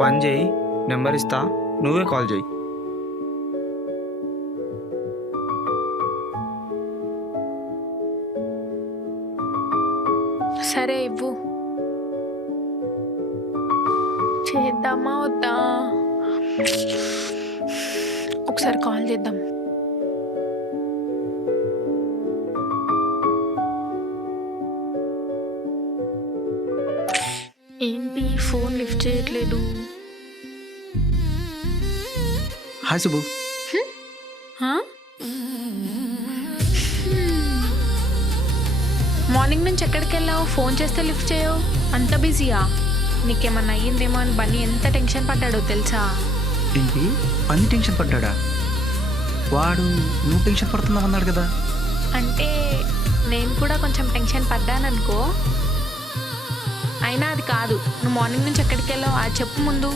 పని చేయి, నెంబర్ ఇస్తా, నువ్వే కాల్ చేయి. సరే ఇవ్వు. చేద్దామా వద్దా? ఒకసారి కాల్ చేద్దాం. ఏంటి ఫోన్ లిఫ్ట్ చేయట్లేదు? హాయ్ సుబ్బు. హా? మార్నింగ్ నుంచి ఎక్కడికి వెళ్ళావు? ఫోన్ చేస్తే లిఫ్ట్ చేయవు, అంత బిజీయా? నీకేమన్నా అయ్యిందేమో అని బన్నీ ఎంత టెన్షన్ పడ్డాడో తెలుసా? ఏంటి పని టెన్షన్ పడ్డాడా? వాడు నువ్వు టెన్షన్ పడుతున్నావు అన్నాడు కదా. అంటే నేను కూడా కొంచెం టెన్షన్ పడ్డాననుకో. అయినా అది కాదు, నువ్వు మార్నింగ్ నుంచి ఎక్కడికి వెళ్ళావు అది చెప్పు ముందు.